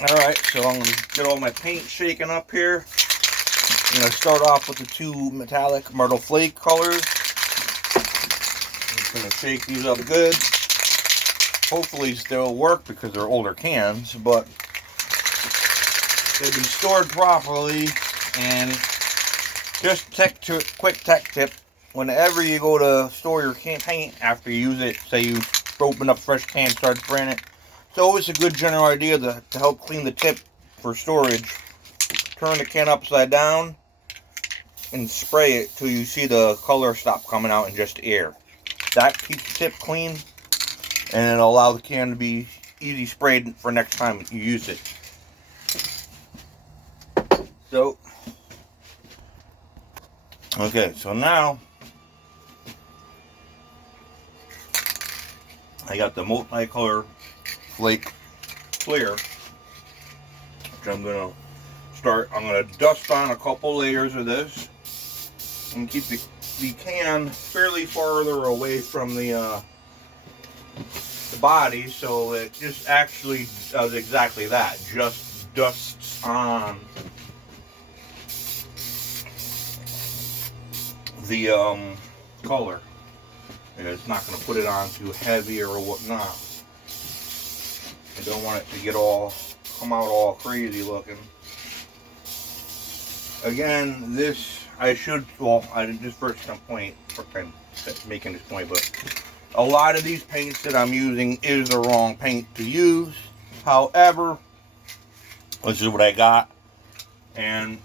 Alright, so I'm going to get all my paint shaken up here. I'm going to start off with the two metallic Myrtle Flake colors. I'm just going to shake these up good. Hopefully they'll work because they're older cans, but they've been stored properly. And just quick tech tip, whenever you go to store your can paint after you use it, say you open up a fresh can, start spraying it, it's always a good general idea to help clean the tip for storage. Turn the can upside down and spray it till you see the color stop coming out and just air. That keeps the tip clean and it'll allow the can to be easy sprayed for next time you use it. So, okay, so now I got the multicolor flake clear, which I'm gonna dust on a couple layers of this and keep the can fairly farther away from the body, so it just actually does exactly that, just dusts on the color, and it's not going to put it on too heavy or whatnot. I don't want it to come out all crazy looking. Again, this I just first some point for making this point, but a lot of these paints that I'm using is the wrong paint to use. However, this is what I got, and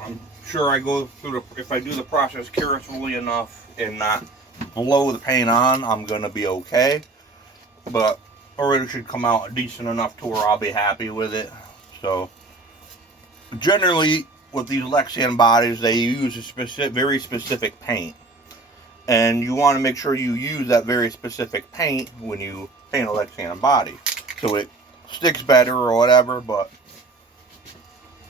I'm sure I go through if I do the process carefully enough and not blow the paint on, I'm gonna be okay. But or it should come out decent enough to where I'll be happy with it. So generally with these Lexan bodies, they use a very specific paint, and you want to make sure you use that very specific paint when you paint a Lexan body so it sticks better or whatever, but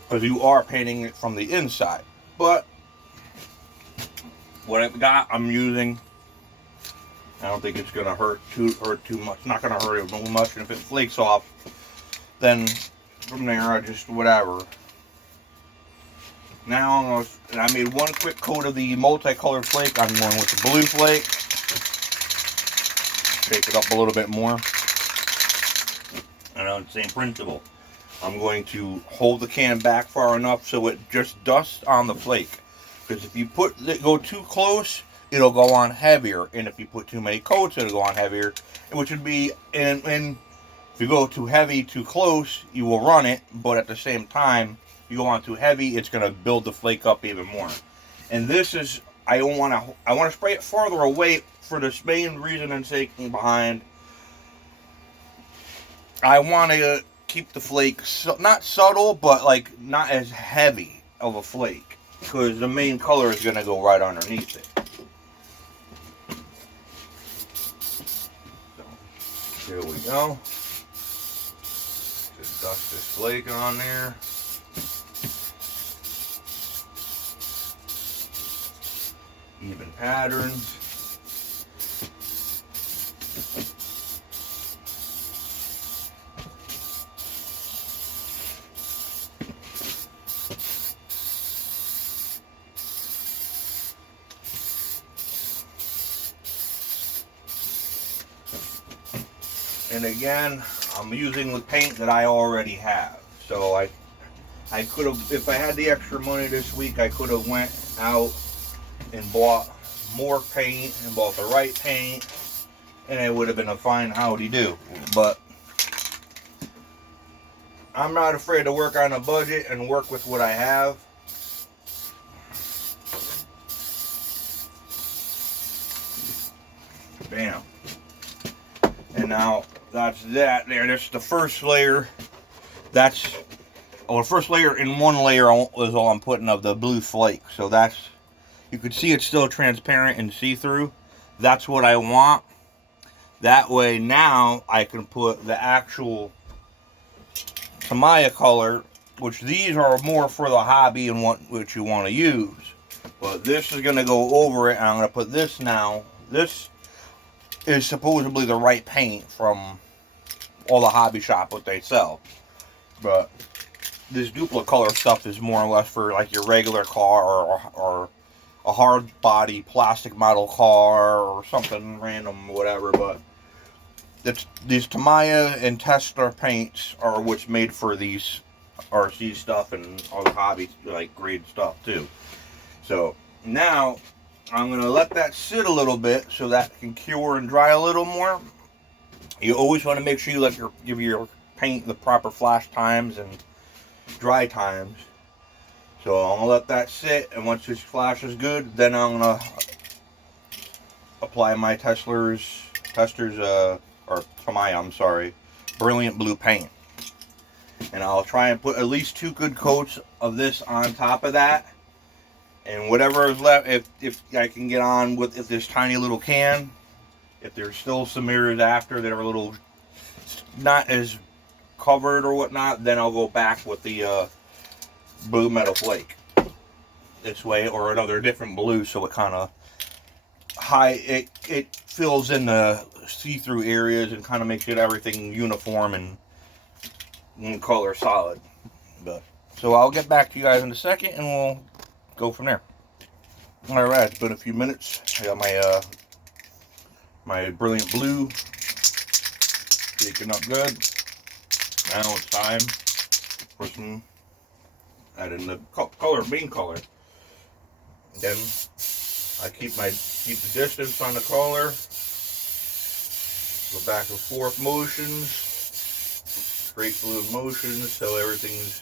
because you are painting it from the inside. But what I've got, I'm using. I don't think it's gonna hurt too much. It's not gonna hurt it much, and if it flakes off, then from there I just whatever. Now I made one quick coat of the multicolored flake. I'm going with the blue flake. Shake it up a little bit more. And on the same principle, I'm going to hold the can back far enough so it just dusts on the flake. Because if you go too close, it'll go on heavier, and if you put too many coats, it'll go on heavier, which would be, and if you go too heavy, too close, you will run it, but at the same time, if you go on too heavy, it's going to build the flake up even more. And this is, I want to spray it farther away for this main reason and sake behind. I want to keep the flake, not subtle, but like not as heavy of a flake, because the main color is going to go right underneath it. Here we go. Just dust this flake on there. Even patterns. And again, I'm using the paint that I already have. So I could have, if I had the extra money this week, I could have went out and bought more paint and bought the right paint, and it would have been a fine howdy-do. But I'm not afraid to work on a budget and work with what I have. Bam. And now that's that there. That's the first layer. The first layer in one layer is all I'm putting of the blue flake. So that's, you can see it's still transparent and see-through. That's what I want. That way now I can put the actual Tamiya color, which these are more for the hobby and what you want to use. But this is going to go over it, and I'm going to put this now. This is supposedly the right paint from all the hobby shop what they sell. But this duplicate color stuff is more or less for like your regular car or a hard body plastic model car or something random, whatever. But these Tamiya and Tesla paints are what's made for these RC stuff and all the hobby like grade stuff too. So now I'm gonna let that sit a little bit so that it can cure and dry a little more. You always want to make sure you give your paint the proper flash times and dry times. So I'm gonna let that sit, and once this flash is good, then I'm gonna apply my Testors or Tamiya, I'm sorry, Brilliant Blue paint. And I'll try and put at least 2 good coats of this on top of that. And whatever is left, if I can get on with this tiny little can, if there's still some mirrors after that are a little not as covered or whatnot, then I'll go back with the blue metal flake this way, or another different blue, so it kind of it fills in the see-through areas and kind of makes it everything uniform and color solid. But so I'll get back to you guys in a second, and we'll go from there. All right, it's been a few minutes. I got my Brilliant Blue shaking up good. Now it's time for some add in the main color. Then I keep the distance on the color. Go back and forth motions, straight fluid motions, so everything's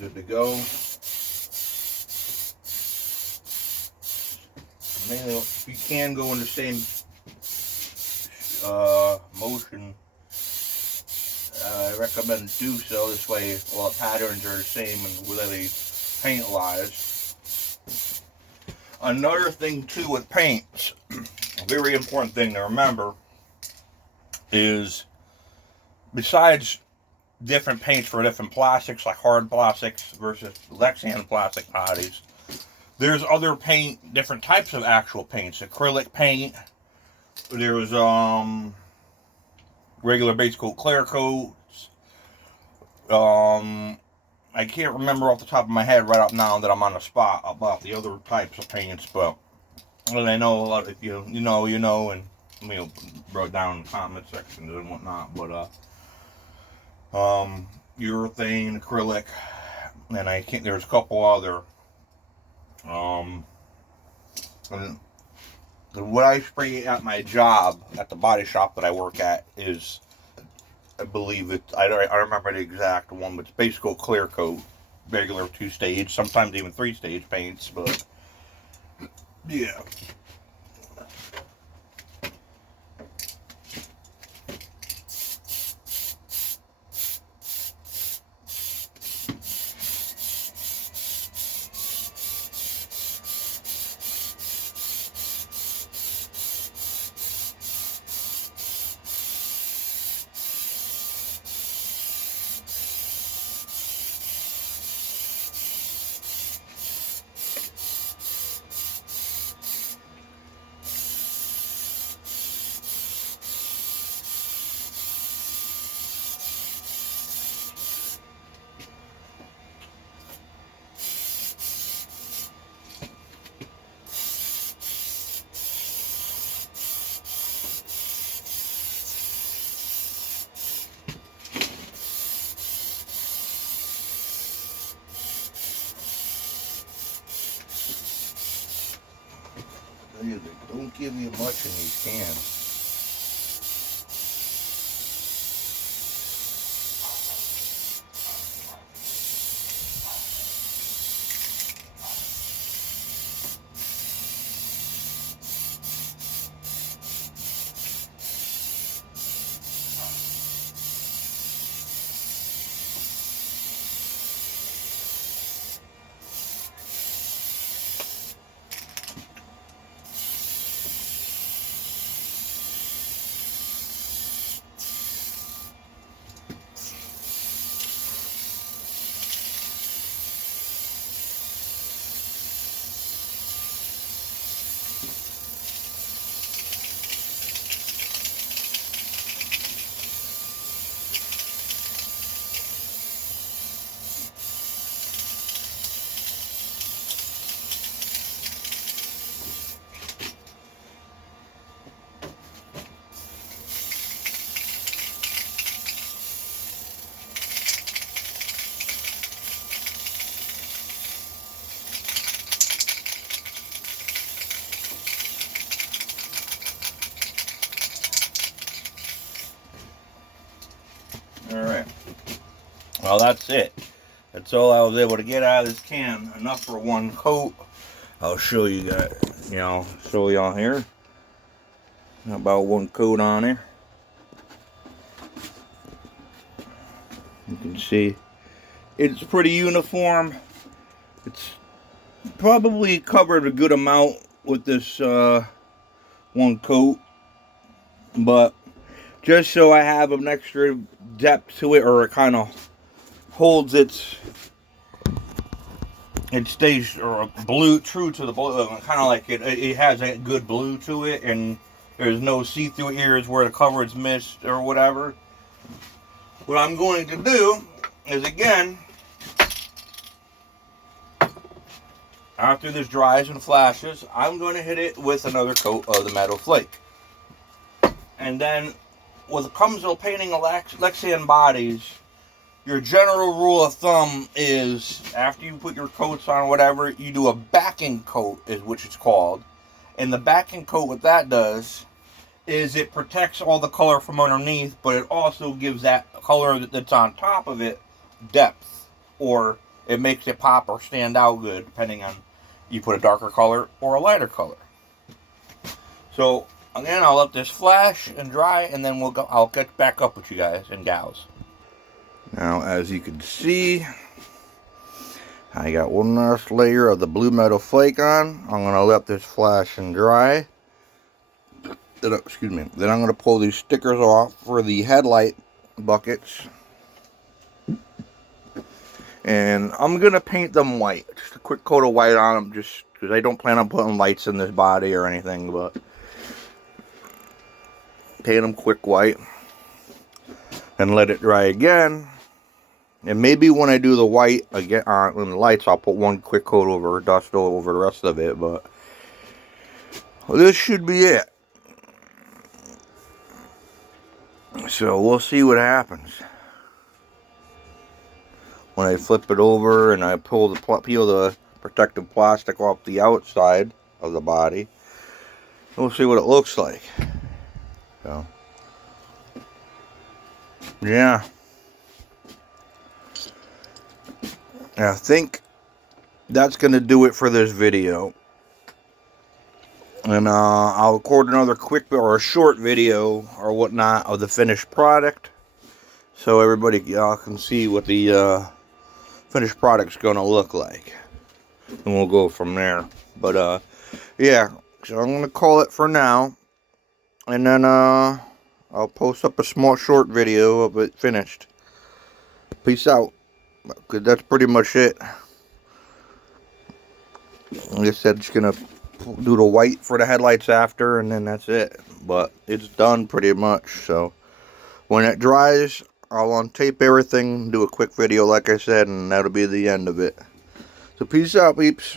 good to go. Mainly, if you can go in the same motion, I recommend do so. This way, all the patterns are the same and with any paint lies. Another thing too with paints, a very important thing to remember is, besides different paints for different plastics, like hard plastics versus Lexan plastic bodies, there's other paint, different types of actual paints. Acrylic paint, there's regular base coat, clear coats. I can't remember off the top of my head right up now that I'm on the spot about the other types of paints, but I know a lot. If you know, and wrote down in the comment section and whatnot. But urethane, acrylic, and there's a couple other. And what I spray at my job at the body shop that I work at is, I believe I remember the exact one, but it's base coat, clear coat, regular 2-stage, sometimes even 3-stage paints, but yeah. They don't give you much in these cans. Well, that's it. That's all I was able to get out of this can. Enough for one coat. I'll show you guys, show y'all here. About one coat on there. You can see it's pretty uniform. It's probably covered a good amount with this one coat, but just so I have an extra depth to it, or it kind of holds it stays blue, true to the blue, kind of like it has a good blue to it, and there's no see-through areas where the cover is missed or whatever. What I'm going to do is, again, after this dries and flashes, I'm going to hit it with another coat of the metal flake. And then, when it comes to painting Lexan bodies, your general rule of thumb is, after you put your coats on or whatever, you do a backing coat, is which it's called. And the backing coat, what that does is it protects all the color from underneath, but it also gives that color that's on top of it depth, or it makes it pop or stand out good, depending on you put a darker color or a lighter color. So again, I'll let this flash and dry, and then I'll get back up with you guys and gals. Now, as you can see, I got one last layer of the blue metal flake on. I'm going to let this flash and dry. Then I'm going to pull these stickers off for the headlight buckets. And I'm going to paint them white. Just a quick coat of white on them, just because I don't plan on putting lights in this body or anything, but paint them quick white. And let it dry again. And maybe when I do the white again on the lights, I'll put one quick coat over, dust over the rest of it. But this should be it. So we'll see what happens when I flip it over and I peel the protective plastic off the outside of the body. We'll see what it looks like. So, yeah. I think that's going to do it for this video. And I'll record another quick or a short video or whatnot of the finished product, so everybody y'all can see what the finished product's going to look like. And we'll go from there. But yeah, so I'm going to call it for now. And then I'll post up a small short video of it finished. Peace out. Because that's pretty much it. Like I said, just going to do the white for the headlights after, and then that's it. But it's done pretty much. So when it dries, I'll untape everything, do a quick video like I said, and that'll be the end of it. So peace out, peeps.